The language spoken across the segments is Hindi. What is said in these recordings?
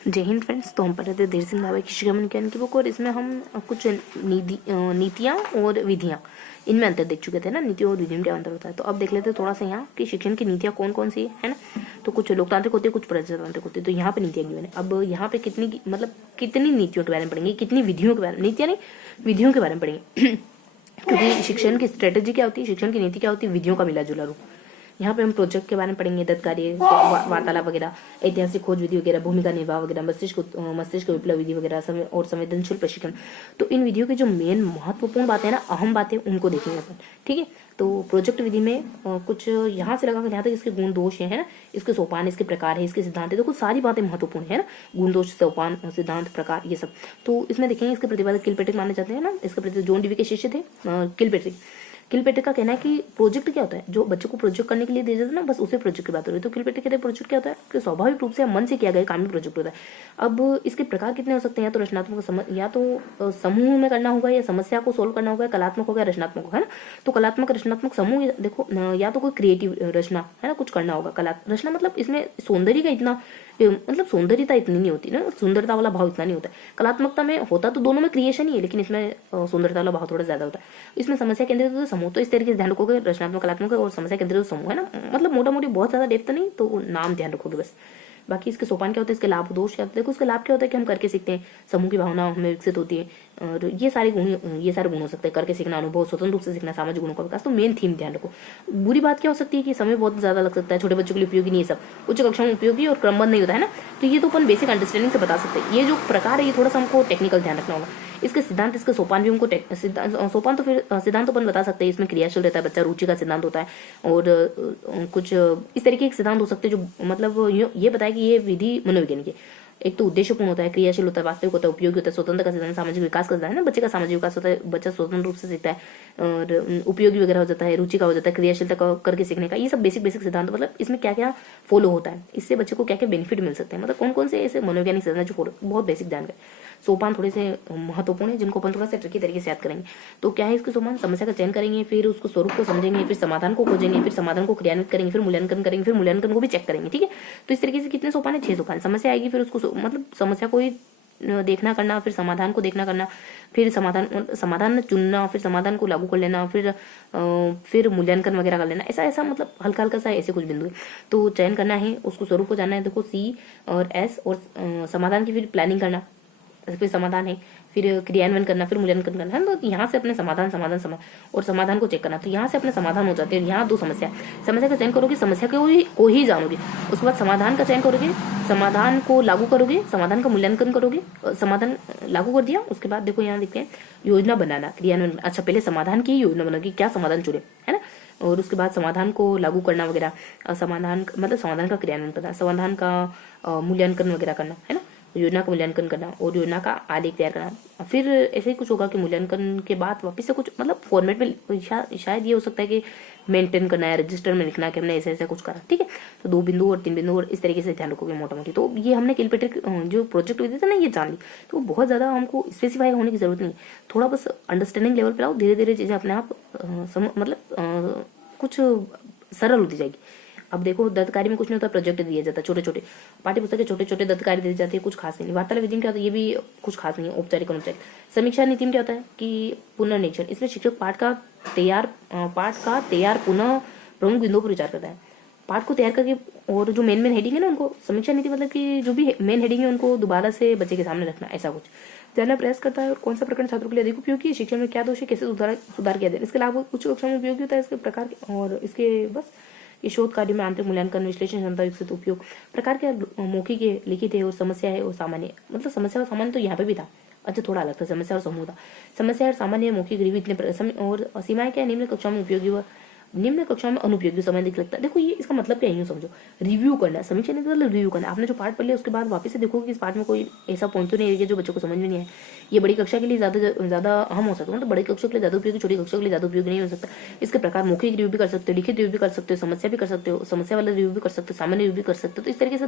जय हिंद फ्रेंड्स। तो हम पढ़ रहे थे धीर सिंह रावत की शिक्षा विज्ञान की बुक, और इसमें हम कुछ नीतियाँ और विधियाँ, इनमें अंतर देख चुके थे ना। नीतियों और विधियों में क्या अंतर होता है। तो अब देख लेते हैं थोड़ा सा यहाँ कि शिक्षण की नीतियाँ कौन कौन सी है ना। तो कुछ लोकतांत्रिक होती है, कुछ प्रजातांत्रिक होती है। तो यहाँ पे नीतियाँ गिवन है। अब यहाँ पे कितनी नीतियों के बारे में पढ़ेंगे, कितनी विधियों के बारे में, नीतियाँ नहीं विधियों के बारे में पढ़ेंगे क्योंकि शिक्षण की स्ट्रेटेजी क्या होती है, शिक्षण की नीति क्या होती है, विधियों का मिला जुला रूप। यहाँ पे हम प्रोजेक्ट के बारे में पढ़ेंगे, दत्त कार्य, वार्तालाप वगैरह, ऐतिहासिक खोज विधि वगैरह, भूमिका निर्वाह वगैरह, मस्तिष्क विप्लव विधि वगैरह और संवेदनशील प्रशिक्षण। तो इन विधियों की जो मेन महत्वपूर्ण बातें हैं ना, अहम बातें, उनको देखेंगे अपन। ठीक है। तो प्रोजेक्ट विधि में कुछ यहाँ से लगाकर यहाँ तक इसके गुण दोष है ना, इसके सोपान, इसके प्रकार है, इसके सिद्धांत है। देखो सारी बातें महत्वपूर्ण है ना, गुण दोष, सोपान, सिद्धांत, प्रकार, ये सब। तो इसमें देखेंगे इसके प्रतिपादक किलपेट्रिक माने जाते हैं ना। इसके प्रतिपादक जॉन डीवी के शिष्य थे किलपेट्रिक। किलपेट्रिक का कहना है कि प्रोजेक्ट क्या होता है, जो बच्चे को प्रोजेक्ट करने के लिए दिया जाता है ना, बस उसे प्रोजेक्ट की बात हो रही है। तो किलपेट्रिक कहते हैं प्रोजेक्ट क्या होता है कि स्वाभाविक रूप से मन से किया गया काम ही प्रोजेक्ट होता है। अब इसके प्रकार कितने हो सकते हैं, या तो रचनात्मक, या तो समूह में करना होगा, या समस्या को सोल्व करना होगा, कलात्मक होगा, रचनात्मक होगा, है ना। तो कलात्मक रचनात्मक समूह देखो, या तो कोई क्रिएटिव रचना है ना, कुछ करना होगा। कला रचना मतलब इसमें सौंदर्य का इतना, मतलब सौंदर्यता इतनी नहीं होती ना, सुंदरता वाला भाव इतना नहीं होता है। कलात्मकता में होता तो दोनों में क्रिएशन ही है, लेकिन इसमें सुंदरता वाला भाव थोड़ा ज्यादा होता है। इसमें समस्या केंद्रित तो समूह, तो इस तरीके से ध्यान रखोगे, रचनात्मक, कलात्मक और समस्या केंद्रित समूह है ना। मतलब मोटा मोटी बहुत ज्यादा डेप्थ नहीं, तो नाम ध्यान रखोगे बस। बाकी इसके सोपान क्या होते हैं, इसके लाभ दोष क्या होते हैं। देखो इसके लाभ क्या होता है कि हम करके सीखते हैं, समूह की भावना हमें विकसित होती है, और ये सारे गुण हो सकते हैं, करके सीखना, अनुभव, स्वतंत्र रूप से सीखना, सामाजिक गुणों का विकास। तो मेन थीम ध्यान रखो। बुरी बात क्या हो सकती है कि समय बहुत ज्यादा लग सकता है, छोटे बच्चों के लिए उपयोगी नहीं है सब, उच्च कक्षा में उपयोगी और क्रमबद्ध नहीं होता है ना। तो ये तो अपन बेसिक अंडरस्टैंडिंग से बता सकते हैं। ये जो प्रकार है ये थोड़ा सा हमको टेक्निकल ध्यान रखना होगा। इसके सिद्धांत, इसके सोपान भी हमको सोपान तो फिर सिद्धांत तो अपन बता सकते हैं। इसमें क्रियाशील रहता है बच्चा, रुचि का सिद्धांत होता है, और कुछ इस तरीके के सिद्धांत हो सकते हैं जो मतलब ये बताए कि ये विधि मनोवैज्ञानिक है। एक तो उद्देश्यपूर्ण होता है, क्रियाशील होता है, वास्तविक होता है, उपयोगी होता है, स्वतंत्र का सिद्धांत, सामाजिक विकास का सिद्धांत है ना। बच्चे का सामाजिक विकास होता है, बच्चा स्वतंत्र रूप से सीखता है, और उपयोगी वगैरह हो जाता है, रुचि का हो जाता है, क्रियाशीलता करके सीखने का। ये सब बेसिक बेसिक सिद्धांत, मतलब इसमें क्या क्या फॉलो होता है, इससे बच्चे को क्या क्या बेनिफिट मिल सकते हैं, मतलब कौन कौन से ऐसे मनोवैज्ञानिक सिद्धांत जो फॉलो, बहुत बेसिक ध्यान रखें। सोपान थोड़े से महत्वपूर्ण है, जिनको अपन थोड़ा सा ट्रिकी तरीके से याद करेंगे। तो क्या है इसके सोपान, समस्या का चयन करेंगे, फिर उसको स्वरूप को समझेंगे, फिर समाधान को खोजेंगे, फिर समाधान को क्रियान्वित करेंगे, फिर मूल्यांकन करेंगे, फिर मूल्यांकन को भी चेक करेंगे। ठीक है। तो इस तरीके से कितने सोपान है, 6 सोपान। समस्या आएगी, फिर उसको मतलब समस्या को ही देखना करना, फिर समाधान को देखना करना, फिर समाधान चुनना, फिर समाधान को लागू कर लेना, फिर मूल्यांकन वगैरह कर लेना। ऐसा ऐसा मतलब हल्का हल्का सा ऐसे कुछ बिंदु है। तो चयन करना है, उसको स्वरूप को जानना है, देखो C और S, और समाधान की फिर प्लानिंग करना, फिर समाधान है, फिर क्रियान्वयन करना, फिर मूल्यांकन करना है। तो यहाँ से अपने समाधान और समाधान को चेक करना। तो यहाँ से अपने समाधान हो जाते हैं। यहाँ 2 समस्या का चयन करोगे, समस्या को ही जानोगे, उसके बाद समाधान का चयन करोगे, समाधान को लागू करोगे, समाधान का मूल्यांकन करोगे, समाधान लागू कर दिया, उसके बाद देखो यहाँ देखते हैं योजना बनाना, क्रियान्वयन। अच्छा, पहले समाधान की योजना बनाओगे, क्या समाधान चुने, है ना, और उसके बाद समाधान को लागू करना वगैरह, समाधान का क्रियान्वयन करना, समाधान का मूल्यांकन वगैरह करना, है ना, योजना का मूल्यांकन करना और योजना का आलेख तैयार करना। फिर ऐसे ही कुछ होगा कि मूल्यांकन के बाद वापस से कुछ मतलब फॉर्मेट में शायद ये हो सकता है कि मेंटेन करना है, रजिस्टर में लिखना कि हमने ऐसा ऐसा कुछ करा। ठीक है। तो 2 बिंदु और 3 बिंदु और इस तरीके से ध्यान रखोगे मोटा मोटी। तो ये हमने किलपेट्रिक जो प्रोजेक्ट विधि था ना, ये जान ली। तो बहुत ज्यादा हमको स्पेसिफाई होने की जरूरत नहीं, थोड़ा बस अंडरस्टैंडिंग लेवल पर आओ, धीरे धीरे चीजें अपने आप मतलब कुछ सरल होती जाएगी। अब देखो दत्त कार्य में कुछ नहीं होता, प्रोजेक्ट दिया जाता है छोटे छोटे, पाठ्य पुस्तक के छोटे छोटे दत्त कार्य दिए जाते हैं, कुछ खास नहीं। वार्तालाप विधि में क्या होता है, ये भी कुछ खास नहीं है, औपचारिक अनौपचारिक। समीक्षा नीति में क्या होता है कि पुनर्निरीक्षण, इसमें शिक्षक पाठ का तैयार पुनः प्रमुख बिंदुओं पर विचार करता है, पाठ को तैयार करके, और जो मेन हेडिंग है ना उनको, समीक्षा नीति मतलब कि जो भी मेन हेडिंग है उनको दोबारा से बच्चे के सामने रखना, ऐसा कुछ जानना प्रयास करता है। और कौन सा प्रकरण छात्रों के लिए अधिक उपयोगी है, शिक्षण में क्या दोष है, कैसे सुधार किया जाए, इसके लाभ उच्च कक्षा में उपयोगी होता है, इसके प्रकार और इसके बस ये शोध कार्य में आंतरिक मूल्यांकन, विश्लेषण क्षमता विकसित, उपयोग, प्रकार के मौखिक है, लिखित है, और समस्या है और सामान्य, मतलब समस्या और सामान्य तो यहाँ पे भी था। अच्छा, थोड़ा अलग था, समस्या और समूह था। समस्या और सामान्य मौखिक रिव्यू इतने और सीमाएं क्या है, निम्न कक्षा में उपयोगी व निम्न कक्षा में अनुपयोगी समय दिख लगता है। देखो ये इसका मतलब क्या है, यूं समझो, रिव्यू करना, समीक्षा नहीं मतलब रिव्यू करना। आपने जो पार्ट पढ़ लिया उसके बाद वापस से देखो कि इस पार्ट में कोई ऐसा पॉइंट तो नहीं है जो बच्चों को समझ में नहीं है। ये बड़ी कक्षा के लिए ज्यादा अहम हो सकता है, मतलब बड़ी कक्षा के लिए ज्यादा उपयोगी, छोटी कक्षा के लिए ज्यादा उपयोगी नहीं हो सकता। इसके प्रकार मौखिक रिव्यू भी कर सकते हो, लिखित रिव्यू भी कर सकते हो, समस्या भी कर सकते हो, समस्या वाला रिव्यू भी कर सकते हो, सामान्य रिव्यू भी कर सकते हो। तो इस तरीके से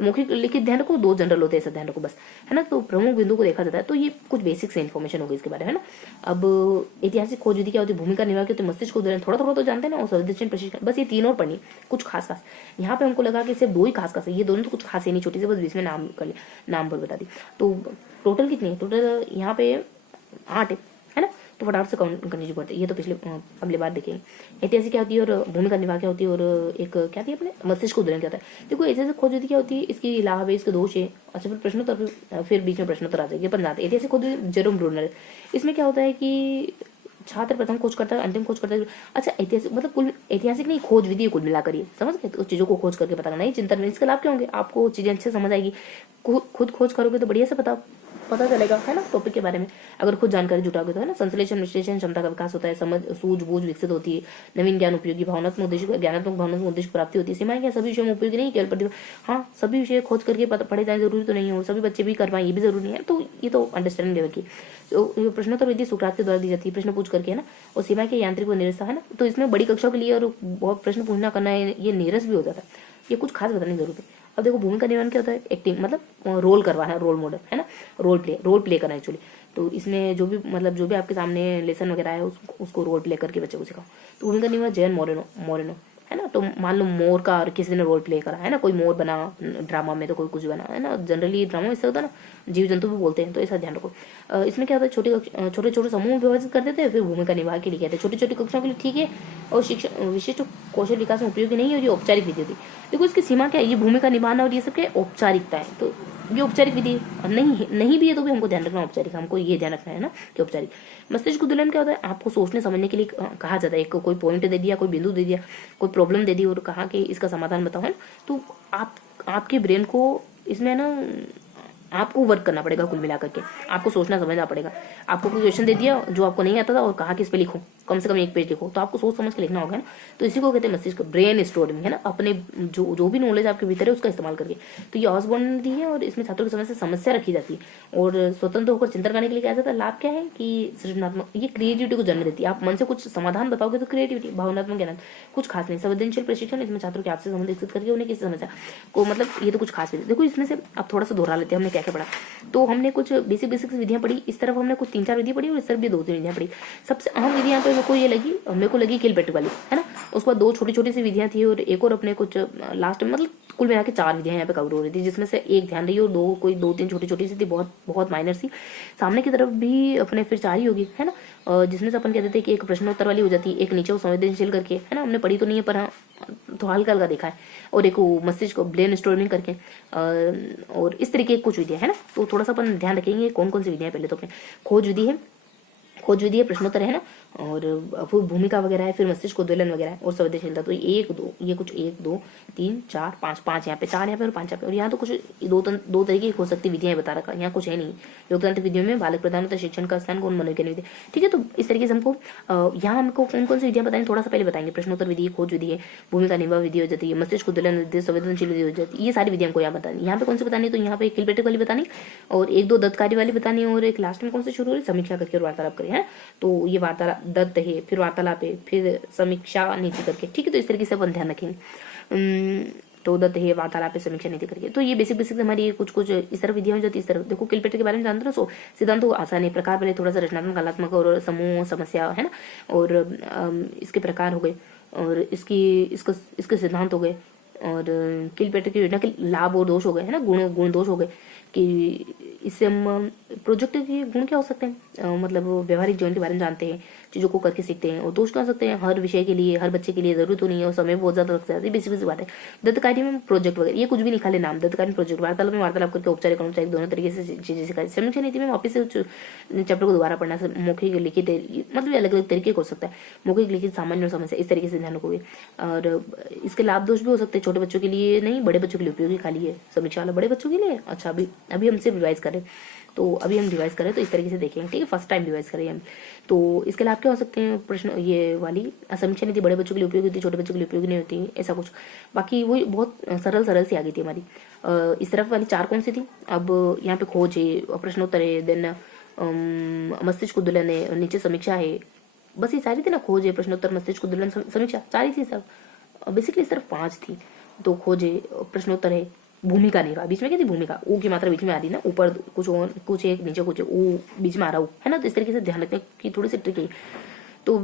मौखिक लिखित ध्यान रखो, 2 जनरल होते हैं, ऐसा ध्यान रखो बस, है ना। तो प्रमुख बिंदु को देखा जाता है। तो ये कुछ बेसिक से इन्फॉर्मेशन होगी इसके बारे में, है ना। अब ऐतिहासिक खोज विधि क्या होती है, भूमिका निर्वाह की होती है, मस्तिष्क उद्दीपन थोड़ा थोड़ा तो जानते हैं ना, और संवेदनशील प्रशिक्षण, बस ये 3 और पढ़नी, कुछ खास खास। यहाँ पे हमको लगा कि सिर्फ 2 ही खास खास है, ये दोनों तो कुछ खास है नहीं, छोटी से बस बीच में नाम पर बता दी। तो टोटल कितनी है, टोटल यहाँ पे 8 है ना। तो फटाफट से काउंट करनी जो पड़ती है, ये तो अगली बार देखेंगे। ऐतिहासिक क्या होती है और भूमिका निर्वाह क्या होती है, और एक क्या थी अपने मस्तिष्क उद्दीपन क्या होता है। देखो ऐसे खोज विधि क्या होती है, इसकी लाभ है, इसके दोष है, अच्छा फिर प्रश्नोत्तर, फिर बीच में प्रश्नोत्तर आ जाएगी, अपन जाते हैं। ऐतिहासिक खोज जेरोम ब्रूनर, इसमें क्या होता है कि छात्र प्रथम खोज करता है, अंतिम खोज करता है। अच्छा ऐतिहासिक मतलब कुल ऐतिहासिक नहीं, खोज विधि कुल मिलाकर ही, समझ गए। तो उस चीजों को खोज करके पता करना, चिंतन में इसके लाभ क्या होंगे, आपको चीजें अच्छे समझ आएगी, खुद खोज करोगे तो बढ़िया से पता चलेगा, है ना, टॉपिक के बारे में। अगर खुद जानकारी जुटाओगे तो, है ना, संश्लेषण विश्लेषण क्षमता का विकास होता है, समझ सूझबूझ विकसित होती है, नवीन ज्ञान उपयोगी, भावनात्मक उद्देश्य, ज्ञानात्मक भावनात्मक उद्देश्य प्राप्ति होती है। सीमाएं क्या, सभी विषयों में उपयोगी नहीं, केवल प्रतिभा, हाँ सभी विषय खोज करके पढ़े जाए जरूरी तो नहीं हो, सभी बच्चे भी कर पाए ये भी जरूरी नहीं है। तो ये तो अंडरस्टैंडिंग लेवल की। तो प्रश्नोत्तर विधि सुकरात के द्वारा दी जाती है, प्रश्न पूछ करके, है ना, और सीमाएं के यांत्रिक व निरस्ता, है ना। तो इसमें बड़ी कक्षाओं के लिए और बहुत प्रश्न पूछना करना है, ये नीरस भी हो जाता है, ये कुछ खास बताने की जरूरत है। अब देखो भूमिका निर्माण क्या होता है, एक्टिंग मतलब रोल करवाना, रोल मॉडल, है ना, रोल प्ले करना एक्चुअली। तो इसमें जो भी आपके सामने लेसन वगैरह है उसको रोल प्ले करके बच्चे को सिखाओ। तो भूमिका निर्माण जयन मोरेनो, है ना। तो मान लो मोर का और किसी ने रोल प्ले करा, है ना, कोई मोर बना ड्रामा में, तो कोई कुछ बना, है ना। जनरली ड्रामा इससे होता है ना, जीव जंतु भी बोलते हैं, तो ऐसा ध्यान रखो। इसमें क्या होता है, छोटे छोटे समूह में विभाजित कर देते हैं, फिर भूमिका निर्वाह के लिए कहते हैं, छोटी छोटी कक्षाओं के लिए ठीक है, और शिक्षण विशिष्ट कौशल विकास में उपयोगी नहीं है, ये औपचारिक विधि होती है। देखो इसकी सीमा क्या है, ये भूमिका निभाना और ये सब क्या औपचारिकता है, तो ये औपचारिक विधि नहीं भी है तो भी हमको ध्यान रखना औपचारिक, हमको ये ध्यान रखना है ना कि औपचारिक। मस्तिष्क उद्दोलन क्या होता है, आपको सोचने समझने के लिए कहा जाता है, एक कोई पॉइंट दे दिया, कोई बिंदु दे दिया, कोई प्रॉब्लम दे दी और कहा कि इसका समाधान बताओ, है ना। तो आपके ब्रेन को इसमें ना आपको वर्क करना पड़ेगा, कुल मिलाकर के आपको सोचना समझना पड़ेगा। आपको कोई क्वेश्चन दे दिया जो आपको नहीं आता था और कहा कि इस पे लिखो, कम से कम 1 पेज लिखो, तो आपको सोच समझ के लिखना होगा ना। तो इसी को कहते हैं मस्तिष्क ब्रेन स्टोरिंग, है ना, अपने जो भी नॉलेज आपके भीतर है उसका इस्तेमाल करके। तो ये ऑसबॉर्न ने दी है और इसमें छात्रों की समस्या रखी जाती है और स्वतंत्र होकर चिंतन करने के लिए क्या जाता है। लाभ क्या है कि सृजनात्मक, ये क्रिएटिविटी को जन्म देती है। आप मन से कुछ समाधान बताओगे तो क्रिएटिविटी, भावनात्मक ज्ञान, कुछ खास नहीं। संवेदनशील प्रशिक्षण, इसमें छात्रों के आपसे संबंध विकसित करके उन्हें किसी समस्या को, मतलब ये तो कुछ खास नहीं। देखो इसमें से आप थोड़ा सा दोहरा लेते हैं, हमने क्या क्या पढ़ा। तो हमने कुछ बेसिक विधियां पढ़ी, इस तरफ हमने कुछ 3-4 विधि पढ़ी और इस तरफ भी 2-3 विधियां पढ़ी। सबसे अहम विधि यहाँ पे मेरे को लगी किलपेट्री वाली, है ना। उसके बाद 2 छोटी सी विधियां थी और एक और अपने कुछ लास्ट में, मतलब कुल मिला के 4 विधियां यहाँ पे कवर हो रही थी, जिसमें से एक ध्यान रही और 2-3 छोटी सी थी, बहुत माइनर सी। सामने की तरफ भी अपने फिर 4 ही होगी, है ना, जिसमें से अपन कहते थे कि एक प्रश्नोत्तर वाली हो जाती है, एक नीचे संवेदनशील करके, है ना, हमने पढ़ी तो नहीं है पर हाँ तो हल्का हल्का देखा है, और एक मस्तिष्क को ब्रेन स्टोर्मिंग करके, और इस तरीके की कुछ विधियां, है ना। तो थोड़ा सा अपन ध्यान रखेंगे कौन कौन सी विधियां। पहले तो अपने खोज विधि है, प्रश्नोत्तर है ना, और फिर भूमिका वगैरह है, फिर मस्तिष्क उद्दोलन वगैरह है, और संवेदनशीलता। तो 1 2 3 4 5 यहाँ पे 4 यहाँ पे और 5 यहाँ पे, और यहाँ तो कुछ दो तरीके की हो सकती विधियां बता रखा, यहाँ कुछ है नहीं। लोकतांत्रिक विधियों में बालक प्रधानता शिक्षण का स्थान कौन मनोविज्ञान विधि, ठीक है। तो इस तरीके से हमको यहाँ हमको कौन कौन सी विधियां बताएंगे, थोड़ा सा पहले बताएंगे। प्रश्नोत्तर विधि, खोज विधि है, भूमिका निर्वाह विधि हो जाती है, मस्तिष्क उद्दोलन विधि, संवेदनशील विधि हो जाती है। ये सारी विधियां को यहाँ बतानी। यहाँ पे कौन सी बतानी, तो यहाँ पे किलपेट्री वाली बतानी, और 1-2 दत्तकारी वाली बतानी, और एक लास्ट में कौन सी शुरू हो रही, समीक्षा करके और वार्तालाप करें, है। तो ये वार्तालाप दत्त है, फिर वार्तालाप है, फिर समीक्षा नीति करके, ठीक है। तो इस तरीके से अपन ध्यान रखेंगे। तो दत्त है, वार्तालाप है, समीक्षा नीति करके। तो ये बेसिक हमारी कुछ इस तरह विधियां हो जाती है। इस तरह देखो किलपेट्री के बारे में जानते हो, सो सिद्धांत तो आसान है, प्रकार पहले थोड़ा सा रचनात्मक, कलात्मक और समूह समस्या, है ना, और इसके प्रकार हो गए, और इसके सिद्धांत हो गए, और किलपेट्री की योजना के लाभ और दोष हो गए, है ना, गुण दोष हो गए, कि इससे हम प्रोजेक्ट के गुण क्या हो सकते हैं, मतलब व्यवहारिक जीवन के बारे में जानते हैं, चीजों को करके सीखते हैं। और दोष क्या हो सकते हैं, हर विषय के लिए, हर बच्चे के लिए जरूरी तो नहीं है, और समय बहुत ज्यादा लगता है, बेसिक बात है। दत्तकारी में प्रोजेक्ट वगैरह, ये कुछ भी नहीं, खाली नाम दत्तकारी प्रोजेक्ट। वार्तालाप में वार्तालाप करके औपचारिक अनौपचारिक दोनों तरीके से चीजें सिखाई। समीक्षा नीति में वापस से चैप्टर को दोबारा पढ़ना, मौखिक लिखित, मतलब अलग अलग तरीके हो सकता है, मौखिक लिखित, सामान्य और समस्या, इस तरीके से ध्यान रखोगे। और इसके लाभ दोष भी हो सकते हैं, छोटे बच्चों के लिए नहीं, बड़े बच्चों के लिए उपयोगी खाली है समीक्षा वाला, बड़े बच्चों के लिए। अच्छा अभी हमसे रिवाइज करें, तो अभी हम रिवाइज करें तो इस तरीके से देखेंगे, ठीक है, फर्स्ट टाइम रिवाइज करें हम। तो इसके लाभ क्या हो सकते हैं, प्रश्न ये वाली समीक्षा नीति बड़े बच्चों के लिए उपयोगी होती है, छोटे बच्चों के लिए उपयोगी नहीं होती, ऐसा कुछ। बाकी वही बहुत सरल सी आ गई थी हमारी। इस तरफ वाली 4 कौन सी थी। अब यहाँ पे खोज है, प्रश्नोत्तर है, देन मस्तिष्क उद्दोलन है, नीचे समीक्षा है, बस ये सारी थी ना, खोज है, प्रश्नोत्तर, मस्तिष्क उद्दोलन, समीक्षा, 4 ही थी सब। बेसिकली सिर्फ 5 थी। तो खोज है, प्रश्नोत्तर है, भूमिका निर्वाह, बीच में क्या थी भूमिका, ऊ की मात्रा बीच में आ रही ना, ऊपर कुछ और कुछ एक नीचे कुछ ऊ बीच में आ रहा है ना, तो इस तरीके से ध्यान रखने की थोड़ी सी ट्रिक है। तो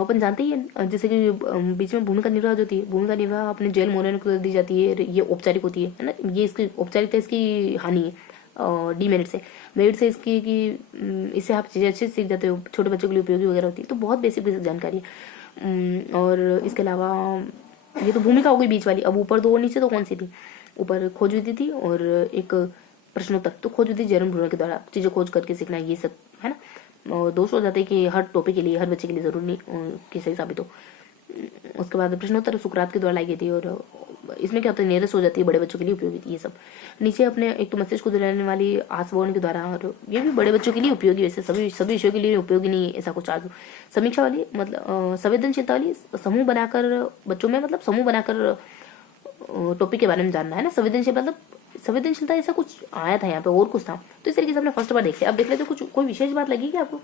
अपन जानते ही है जैसे कि बीच में भूमिका निर्वाह जो होती है, भूमिका निर्वाह अपने जेल मोरन को दी जाती है, ये औपचारिक होती है ना, ये इसकी औपचारिकता इसकी हानि है डीमेरिट से। मेरिट से इसकी कि इससे आप चीज़ें अच्छे से सीख जाते हो, छोटे बच्चों के लिए उपयोगी वगैरह होती है, तो बहुत बेसिक बेसिक जानकारी है। और इसके अलावा ये तो भूमिका हो गई बीच वाली। अब ऊपर दो और नीचे तो कौन सी थी, ऊपर खोज विधि थी और एक प्रश्नोत्तर। तो खोज विधि जर्मन ब्रूनर के द्वारा चीजें खोज करके सीखना, ये सब है ना। और दोष हो जाते हैं कि हर टॉपिक के लिए हर बच्चे के लिए जरूरी नहीं कि सही साबित हो। उसके बाद प्रश्नोत्तर सुकरात के द्वारा लाई गई थी और इसमें क्या होता है निरस हो जाती है, बड़े बच्चों के लिए उपयोगी थी ये सब। नीचे अपने एक तो मस्तिष्क को दिलाने वाली आसवर्ण के द्वारा, और ये भी बड़े बच्चों के लिए उपयोगी, वैसे सभी विषयों के लिए उपयोगी नहीं ऐसा कुछ आज। समीक्षा वाली मतलब संवेदनशीलता वाली, समूह बनाकर बच्चों में मतलब समूह बनाकर टॉपिक के बारे में जानना है ना। संवेदनशील मतलब संवेदनशीलता ऐसा कुछ आया था यहाँ पे और कुछ था, तो इस तरीके से हमने फर्स्ट बार देख लिया। अब देख लेते कुछ कोई विशेष बात लगी कि आपको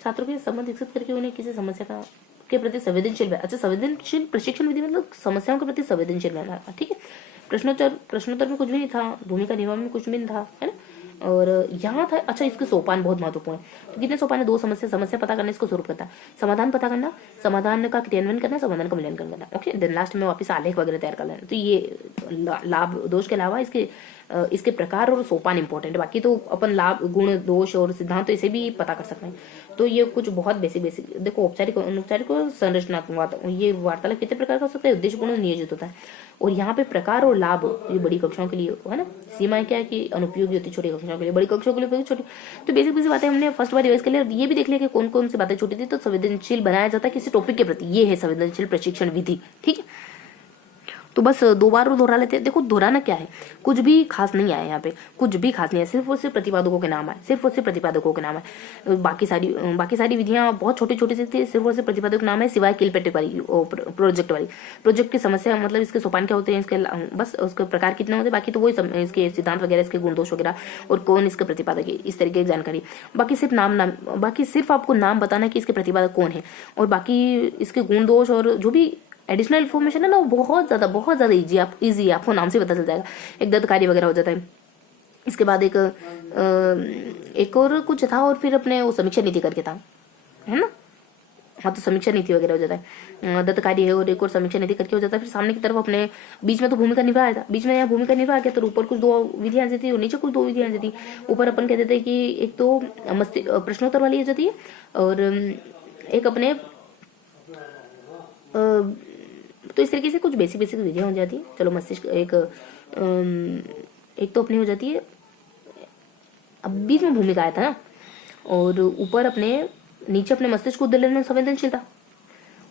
छात्रों के संबंध विकसित करके उन्हें किसी समस्या का के प्रति संवेदनशील। अच्छा, संवेदनशील प्रशिक्षण विधि मतलब समस्याओं के प्रति संवेदनशील रहना, ठीक है। प्रश्नोत्तर में कुछ भी नहीं था, भूमिका निर्वाह में कुछ भी नहीं था, है ना। और यहाँ था अच्छा इसके सोपान बहुत महत्वपूर्ण है। तो कितने सोपान है, दो। समस्या पता करना इसको स्वरूप करता है, समाधान पता करना, समाधान का क्रियान्वयन करना, समाधान का मूल्यांकन करना। ओके, देन लास्ट में वापस आलेख वगैरह तैयार कर लेना। तो ये लाभ दोष के अलावा इसके प्रकार और सोपान इंपॉर्टेंट है। बाकी तो अपन लाभ गुण दोष और सिद्धांत तो इसे भी पता कर सकते हैं। तो ये कुछ बहुत बेसिक देखो, औपचारिक अनौपचारिक और संरचनात्मक ये वार्तालाप कितने प्रकार का हो सकता है, उद्देश्य गुण नियोजित होता है। और यहाँ पे प्रकार और लाभ ये बड़ी कक्षाओं के लिए है ना। सीमाएं क्या है कि अनुपयोगी होती है छोटी कक्षाओं के लिए, बड़ी कक्षाओं के लिए उपयोगी छोटी। तो बेसिक बातें हमने फर्स्ट बार रिवाइज कर लिया। ये भी देख लिया कि कौन कौन सी बातें छोटी थी। तो संवेदनशील बनाया जाता है किसी टॉपिक के प्रति, ये है संवेदनशील प्रशिक्षण विधि, ठीक है। तो बस दो बार दोहरा लेते हैं। देखो दोहराना क्या है, कुछ भी खास नहीं आया यहाँ पे, कुछ भी खास नहीं है, सिर्फ और सिर्फ प्रतिपादकों के नाम है, सिर्फ और सिर्फ प्रतिपादकों के नाम है। बाकी सारी विधियां बहुत छोटी छोटी सी थी, सिर्फ और सिर्फ प्रतिपादक नाम है, सिवाय किलपेटिक वाली प्रोजेक्ट की समस्या मतलब इसके सोपान क्या होते हैं, इसके बस उसके प्रकार कितने होते हैं, बाकी तो वही इसके सिद्धांत वगैरह, इसके गुण दोष वगैरह और कौन इसके प्रतिपादक है, इस तरीके की जानकारी। बाकी सिर्फ आपको नाम बताना है कि इसके प्रतिपादक कौन है, और बाकी इसके गुण दोष और जो भी एडिशनल इन्फॉर्मेशन है ना, वो बहुत ज्यादा इजी है, आपको नाम से पता चल जाएगा। एक दत्त कार्य वगैरह हो जाता है। इसके बाद एक और कुछ था, और फिर अपने वो समीक्षा नीति करके था, है ना। हाँ, तो समीक्षा नीति वगैरह हो जाता है, दत्त कार्य है और एक और समीक्षा नीति करके हो जाता है। फिर सामने की तरफ अपने बीच में तो भूमिका निर्वाह था, बीच में यहाँ भूमिका निर्वाह किया, तो ऊपर कुछ दो विधियां जाती है और नीचे कुछ दो विधियां जाती है। ऊपर अपन कहते थे कि एक तो प्रश्नोत्तर वाली जाती है और एक अपने तो इस तरीके से कुछ बेसिक विधियां हो जाती है। चलो मस्तिष्क एक तो अपनी हो जाती है, अब बीच में भूमिका आया था ना, और ऊपर अपने नीचे अपने मस्तिष्क को दिल में संवेदनशीलता,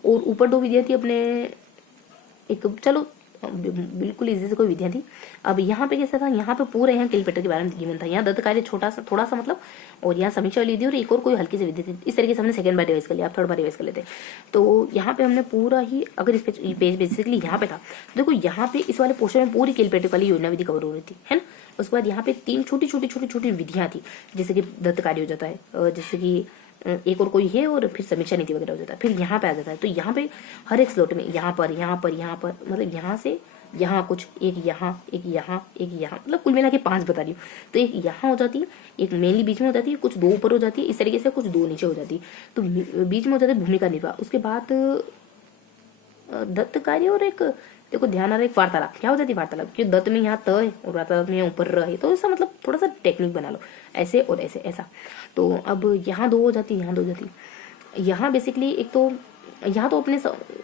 और ऊपर दो विधियां थी अपने एक, चलो बिल्कुल इजी से कोई विधियां थी। अब यहाँ पे कैसा था, यहाँ पे पूरा यहाँ किलपेटर के बारे में गिवन था, यहाँ दत्त कार्य थोड़ा सा मतलब, और यहाँ समीक्षा वाली विधि और एक और कोई हल्की सी विधि थी। इस तरीके से हमने सेकंड बार रिवाइज कर लिया, आप थर्ड बार रिवाइज कर लेते। तो यहाँ पे हमने पूरा ही, अगर इस पेज बेसिकली यहाँ पे था, देखो यहाँ पे इस वाले पोर्शन में पूरी किलपेटर वाली योजना विधि कवर हो रही थी, है ना। उसके बाद यहाँ पे 3 छोटी विधियां थी, जैसे कि दत्त कार्य हो जाता है, जैसे कि एक और कोई है, और फिर समीक्षा नीति वगैरह हो जाता है। फिर यहाँ पे आ जाता है, तो यहाँ पे हर एक स्लॉट में यहाँ पर मतलब यहाँ से यहाँ कुछ, एक यहाँ मतलब कुल मिला के 5 बता रही हूँ। तो एक यहाँ हो जाती है, एक मेनली बीच में हो जाती है, कुछ 2 ऊपर हो जाती है, इस तरीके से कुछ 2 नीचे हो जाती है। तो बीच में हो जाता है भूमिका निर्वाह, उसके बाद दत्त कार्य, और एक देखो ध्यान आ रहा है एक वार्तालाप। क्या हो जाती है वार्तालाप, क्योंकि दत्त में यहाँ त है और वार्तालाप में यहाँ ऊपर र है, तो ऐसा मतलब थोड़ा सा टेक्निक बना लो, ऐसे और ऐसे ऐसा। तो अब यहाँ 2 हो जाती है, यहाँ 2 हो जाती है। यहाँ बेसिकली एक तो यहाँ तो अपने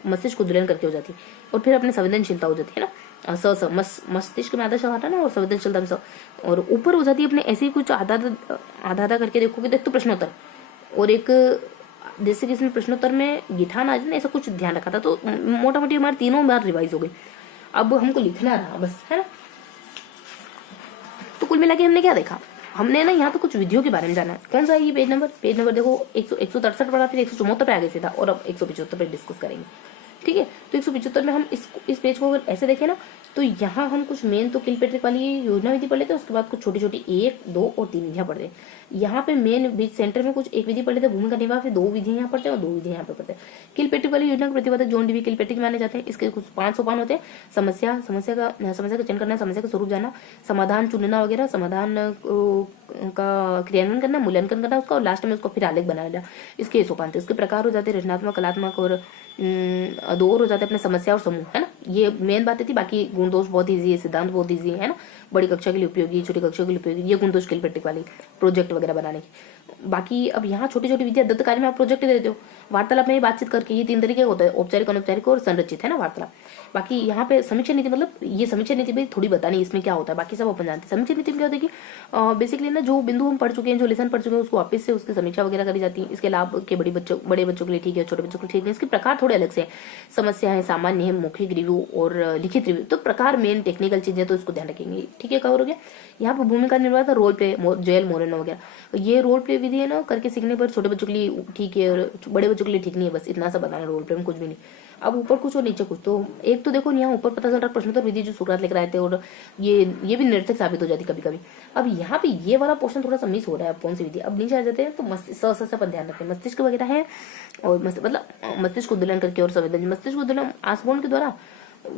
मस्तिष्क को दुलन करके हो जाती है, और फिर अपने संवेदनशीलता हो जाती है ना, मस्तिष्क में आधा शब्द आता है ना, और संवेदनशीलता में और ऊपर हो जाती है अपने ऐसे ही कुछ आधा करके देखोगे, देख तो प्रश्नोत्तर, और एक जैसे कि इसमें प्रश्नोत्तर में गिठान आ जाए ना, ऐसा कुछ ध्यान रखा था। तो मोटा मोटी हमारे 3 बार रिवाइज हो गई। अब हमको लिखना रहा बस, है ना। तो कुल मिला के हमने क्या देखा, हमने ना यहाँ पे कुछ विधियों के बारे में जाना। कौन सा है ये पेज नंबर देखो 163 पढ़ा, फिर 174 पे आ गए सीधा, और अब 175 पे डिस्कस करेंगे। ठीक है। तो 175 में हम इस पेज को अगर ऐसे देखें ना, तो यहाँ हम कुछ मेन तो किलपेट्रिक वाली योजना विधि पढ़ लेते हैं, उसके बाद कुछ छोटी छोटी 1, 2 और 3 विधियां पढ़ते हैं। यहाँ पे मेन बीच सेंटर में कुछ एक विधि पढ़ लेते हैं भूमिका निर्वाह, फिर 2 विधियां यहाँ पढ़ते हैं और 2 विधियां यहाँ पे पढ़ते हैं। किलपेट्रिक वाली योजना के प्रतिपादक जॉन डीवी किलपेट्रिक माने जाते हैं। इसके कुछ 5 सोपान होते हैं। समस्या का चयन करना, समस्या का स्वरूप जानना, समाधान चुनना वगैरह, समाधान का क्रियान्वयन करना, मूल्यांकन करना उसका, और लास्ट में उसको फिर आलेख बनाना। इसके सोपान थे। उसके प्रकार हो जाते हैं रचनात्मक, कलात्मक और 2 और हो जाते हैं अपने समस्या और समूह, है ना। ये मेन बातें थी। बाकी गुण दोष बहुत ईजी है, सिद्धांत बहुत ईजी है ना। बड़ी कक्षा के लिए उपयोगी, छोटी कक्षा के लिए उपयोगी, ये गुण दोष किलपेट्रिक वाली प्रोजेक्ट वगैरह बनाने की। बाकी अब यहाँ छोटी छोटी विद्या दत्त कार्य में आप प्रोजेक्ट देते हो, वार्तालाप में बातचीत करके, ये 3 तरीके होता है, औपचारिक, अनौपचारिक और संरचित, है ना वार्तालाप। बाकी यहाँ पे समीक्षा नीति, मतलब ये समीक्षा नीति भी थोड़ी बतानी इसमें क्या होता है, बाकी सब अपन जानते हैं। समीक्षा नीति में क्या होता है कि बेसिकली ना जो बिंदु हम पढ़ चुके हैं, जो लेसन पढ़ चुके हैं, उसको वापस से उसकी समीक्षा वगैरह करी जाती है। इसके लाभ के बड़े बच्चों के लिए ठीक है, छोटे बच्चों के लिए ठीक है। इसके प्रकार थोड़े अलग से, समस्या है, सामान्य है, मौखिक रिव्यू और लिखित रिव्यू। तो प्रकार मेन टेक्निकल चीजें तो इसको ध्यान रखेंगे, ठीक है। कवर हो गया। यहाँ पर भूमिका निर्वाह था, रोल प्ले, जेल मोरनो वगैरह। ये रोल प्ले विधि है ना, करके सीखने पर छोटे बच्चों के लिए ठीक है और बड़े बच्चों के लिए ठीक नहीं है, बस इतना सा बताना रोल प्ले में, कुछ भी नहीं। अब ऊपर कुछ और नीचे कुछ। तो एक तो देखो यहाँ ऊपर पता चल रहा प्रश्नोत्तर विधि जो सुकरात लेकर आए थे, और ये भी निरर्थक साबित हो जाती कभी कभी। अब यहाँ पे ये वाला पोर्शन थोड़ा सा मिस हो रहा है, कौन सी विधि। अब नीचे आ जाते हैं तो स पर ध्यान रखें। मस्तिष्क वगैरह है, और मतलब मस्तिष्क उद्दोलन करके और संवेदन, मस्तिष्क उद्दोलन आसबोन के द्वारा,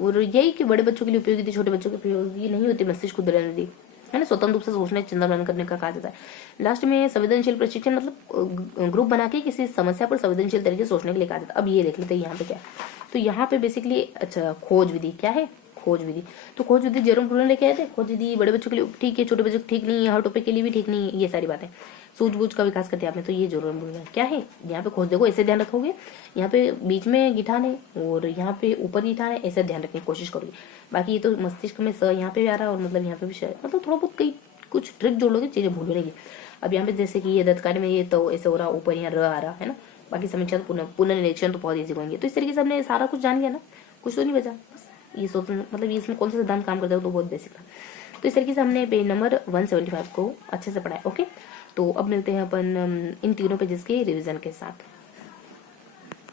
और यही कि बड़े बच्चों के लिए उपयोगी थी, छोटे बच्चों के उपयोगी नहीं होती मस्तिष्क उद्दोलन विधि, है ना। स्वतंत्र रूप से सोचने, चिंतन करने का कहा जाता है। लास्ट में संवेदनशील प्रशिक्षण, मतलब ग्रुप बना के किसी समस्या पर संवेदनशील तरीके से सोचने के लिए कहा जाता है। अब ये देख लेते हैं यहाँ पे क्या है। तो यहाँ पे बेसिकली अच्छा खोज विधि क्या है, खोज विधि। तो खोज विधि जेरोम ब्रूनर लेके आए थे। खोज विधि बड़े बच्चों के लिए ठीक है, छोटे बच्चों के ठीक नहीं है, हर टॉपिक के लिए भी ठीक नहीं है, ये सारी बातें। सूझबूझ का विकास करते हैं आपने, तो ये जेरोम ब्रूनर क्या है। यहाँ पे खोज देखो ऐसे ध्यान रखोगे, यहाँ पे बीच में गिठान है और यहाँ पे ऊपर गिठान है, ऐसे ध्यान रखने की कोशिश करोगे। बाकी ये तो मस्तिष्क में स यहाँ पे भी आ रहा है, और मतलब यहाँ पे भी मतलब थोड़ा बहुत कई कुछ ट्रिक जोड़ लोगे, चीजें भूल रहेगी। अब यहाँ पे जैसे कि ये दत्तकारी में ये तो ऐसे हो रहा, ऊपर यहाँ र आ रहा है ना। बाकी समीक्षा तो पुनर्निरीक्षण तो बहुत ईजी होंगे। तो इस तरीके से हमने सारा कुछ जान गया ना, कुछ तो नहीं बचा। ये सोच मतलब ये इसमें कौन सा सिद्धांत काम करता है तो बहुत बेसिक था। तो इस तरीके से हमने पेज नंबर 175 को अच्छे से पढ़ा है। ओके, तो अब मिलते हैं अपन इन तीनों पेजेस के रिवीजन के साथ।